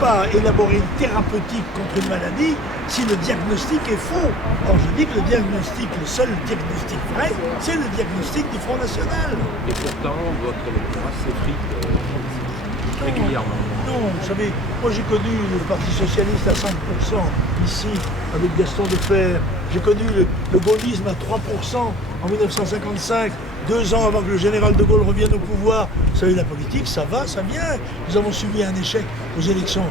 pas élaborer une thérapeutique contre une maladie si le diagnostic est faux. Or, je dis que le diagnostic, le seul diagnostic vrai, c'est le diagnostic du Front National. Et pourtant, votre électorat s'effrite régulièrement. Non, vous savez, moi j'ai connu le Parti Socialiste à 5% ici, avec Gaston Defferre. J'ai connu le gaullisme à 3% en 1955, 2 ans avant que le général de Gaulle revienne au pouvoir. Vous savez, la politique, ça va, ça vient. Nous avons subi un échec aux élections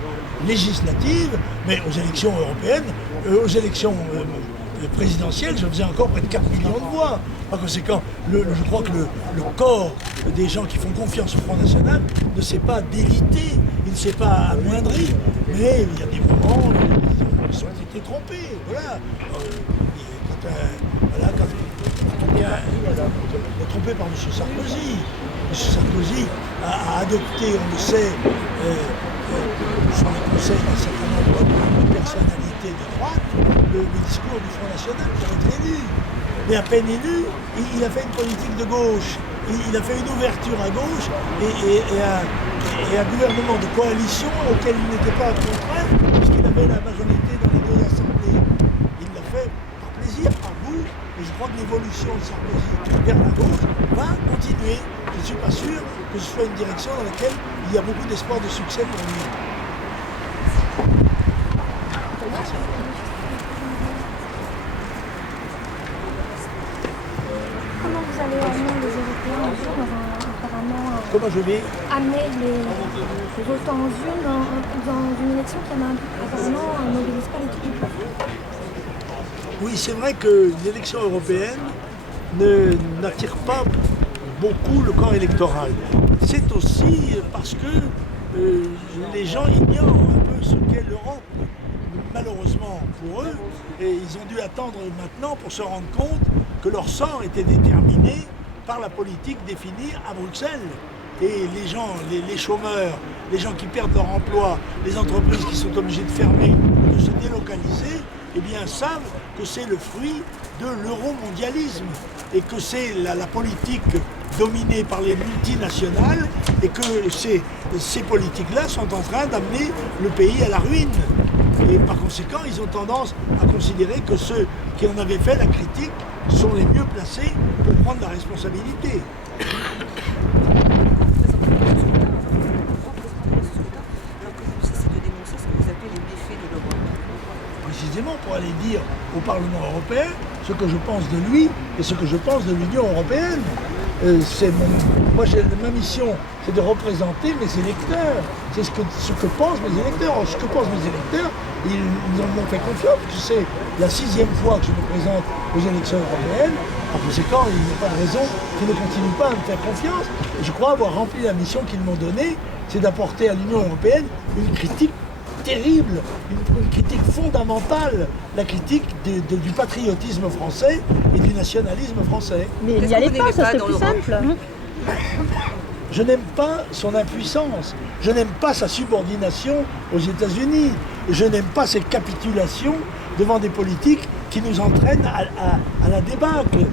législatives, mais aux élections européennes, aux élections présidentielles, je faisais encore près de 4 millions de voix. Par conséquent, je crois que le corps des gens qui font confiance au Front National ne s'est pas délité, il ne s'est pas amoindri, mais il y a des moments où ils ont été trompés. Voilà. Il est trompé par M. Sarkozy. M. Sarkozy a adopté, on le sait, sur les conseils d'un certain nombre de personnalités de droite, le discours du Front National pour être élu. Mais à peine élu, il a fait une politique de gauche. Il a fait une ouverture à gauche et un gouvernement de coalition auquel il n'était pas contraint, puisqu'il avait la majorité dans les 2 assemblées. Il l'a fait par plaisir, par goût, et je crois que l'évolution de Sarkozy vers la gauche va continuer. Je ne suis pas sûr que ce soit une direction dans laquelle il y a beaucoup d'espoir de succès pour lui. Comment vous allez amener les Européens apparemment Comment je vais amener les votants aux urnes dans une élection qui apparemment ne mobilise pas les troupes? Oui, c'est vrai que l'élection européenne n'attire pas beaucoup le corps électoral. C'est aussi parce que les gens ignorent un peu ce qu'est l'Europe. Malheureusement pour eux, et ils ont dû attendre maintenant pour se rendre compte que leur sort était déterminé par la politique définie à Bruxelles. Et les gens, les chômeurs, les gens qui perdent leur emploi, les entreprises qui sont obligées de fermer, de se délocaliser, eh bien savent que c'est le fruit de l'euromondialisme et que c'est la politique dominée par les multinationales et que ces politiques-là sont en train d'amener le pays à la ruine. Et par conséquent, ils ont tendance à considérer que ceux qui en avaient fait la critique sont les mieux placés pour prendre la responsabilité. Précisément pour aller dire au Parlement européen ce que je pense de lui et ce que je pense de l'Union européenne. Moi, ma mission, c'est de représenter mes électeurs. C'est ce que pensent mes électeurs. Alors, ce que pensent mes électeurs, ils m'ont fait confiance, puisque c'est la 6e fois que je me présente aux élections européennes. Par conséquent, il n'y a pas de raison qu'ils ne continuent pas à me faire confiance. Et je crois avoir rempli la mission qu'ils m'ont donnée, c'est d'apporter à l'Union européenne une critique terrible, une critique fondamentale, la critique du patriotisme français et du nationalisme français. Mais il n'y allait pas, ça serait plus simple. Je n'aime pas son impuissance, je n'aime pas sa subordination aux États-Unis, je n'aime pas ses capitulations devant des politiques qui nous entraînent à la débâcle.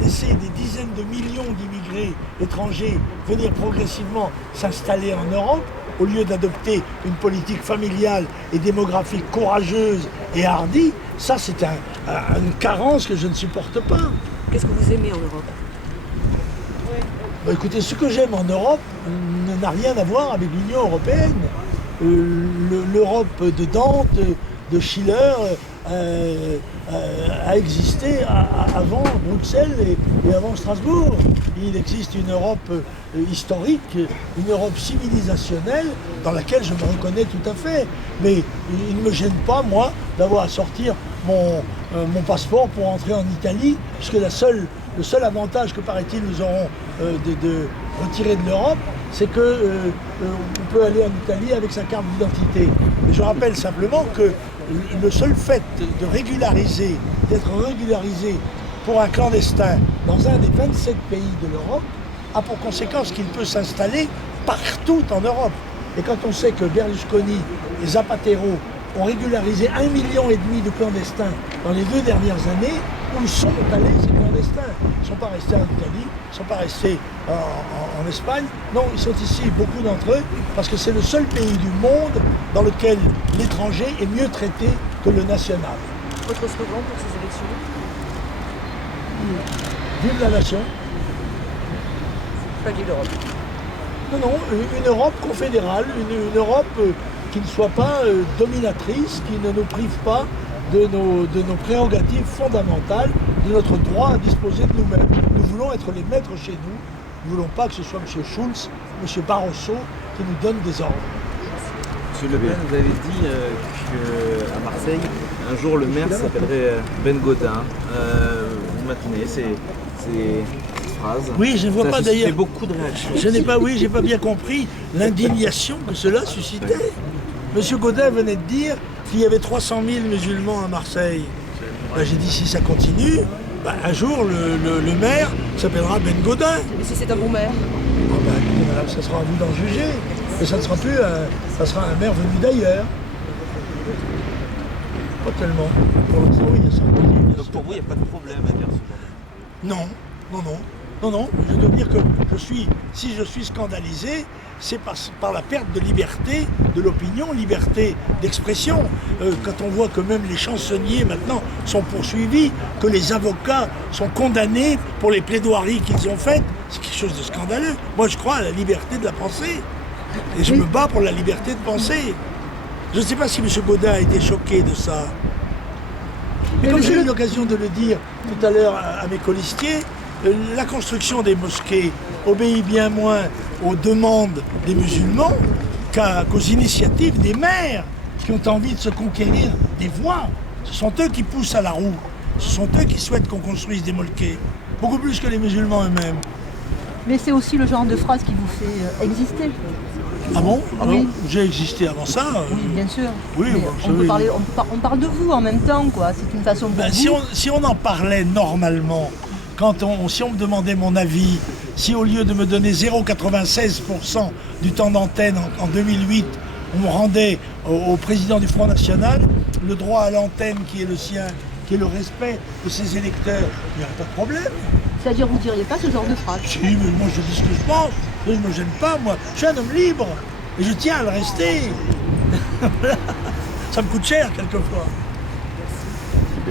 Laisser des dizaines de millions d'immigrés étrangers venir progressivement s'installer en Europe, au lieu d'adopter une politique familiale et démographique courageuse et hardie, ça c'est une carence que je ne supporte pas. Qu'est-ce que vous aimez en Europe ? Écoutez, ce que j'aime en Europe n'a rien à voir avec l'Union européenne. L'Europe de Dante, de Schiller, a existé avant Bruxelles et avant Strasbourg. Il existe une Europe historique, une Europe civilisationnelle dans laquelle je me reconnais tout à fait. Mais il ne me gêne pas, moi, d'avoir à sortir mon passeport pour entrer en Italie, puisque le seul avantage que, paraît-il, nous aurons de retirer de l'Europe, c'est qu'on peut aller en Italie avec sa carte d'identité. Mais je rappelle simplement que le seul fait de régulariser, d'être régularisé pour un clandestin dans un des 27 pays de l'Europe, a pour conséquence qu'il peut s'installer partout en Europe. Et quand on sait que Berlusconi et Zapatero ont régularisé 1,5 million de clandestins dans les 2 dernières années, où sont allés ces clandestins. Ils ne sont pas restés en Italie, ils ne sont pas restés en Espagne. Non, ils sont ici, beaucoup d'entre eux, parce que c'est le seul pays du monde dans lequel l'étranger est mieux traité que le national. Votre slogan pour ces élections? Vive la nation. Pas vive l'Europe. Non, une Europe confédérale, une Europe qui ne soit pas dominatrice, qui ne nous prive pas de nos prérogatives fondamentales, de notre droit à disposer de nous-mêmes. Nous voulons être les maîtres chez nous. Nous ne voulons pas que ce soit M. Schulz, M. Barroso qui nous donne des ordres. Monsieur Le Pen, vous avez dit qu'à Marseille, un jour le maire s'appellerait Ben Gaudin. Vous maintenez ces phrases. Oui, je ne vois ça pas a suscité d'ailleurs. beaucoup de réactions. J'ai pas bien compris l'indignation que cela suscitait. Monsieur Gaudin venait de dire qu'il y avait 300 000 musulmans à Marseille. Ben, j'ai dit si ça continue, ben, un jour le maire s'appellera Ben Gaudin. Et si c'est un bon maire? Ah ben, écoutez, madame, ça sera à vous d'en juger. Et ça ne sera plus ça sera un maire venu d'ailleurs. Pas tellement. Pour l'instant, oui, il y a ça. Donc pour vous, il n'y a pas de problème à dire ce genre de... Non. Je dois dire que si je suis scandalisé, c'est par la perte de liberté de l'opinion, liberté d'expression. Quand on voit que même les chansonniers maintenant sont poursuivis, que les avocats sont condamnés pour les plaidoiries qu'ils ont faites, c'est quelque chose de scandaleux. Moi, je crois à la liberté de la pensée. Et je me bats pour la liberté de penser. Je ne sais pas si M. Gaudin a été choqué de ça. Mais comme j'ai eu l'occasion de le dire tout à l'heure à mes colistiers, la construction des mosquées obéit bien moins aux demandes des musulmans qu'aux initiatives des maires qui ont envie de se conquérir des voies. Ce sont eux qui poussent à la roue. Ce sont eux qui souhaitent qu'on construise des mosquées. Beaucoup plus que les musulmans eux-mêmes. Mais c'est aussi le genre de phrase qui vous fait exister. Ah bon? Oui. J'ai existé avant ça. Oui, bien sûr. Oui, Mais bon, on, peut oui. parler, on parle de vous en même temps, quoi. C'est une façon pour Ben, vous. si on en parlait normalement, si on me demandait mon avis, si au lieu de me donner 0,96% du temps d'antenne en 2008, on me rendait au président du Front National le droit à l'antenne qui est le sien, qui est le respect de ses électeurs, il n'y aurait pas de problème. C'est-à-dire, vous ne diriez pas ce genre de phrase. Si, mais moi je dis ce que je pense, je ne me gêne pas, moi. Je suis un homme libre et je tiens à le rester. Ça me coûte cher quelquefois.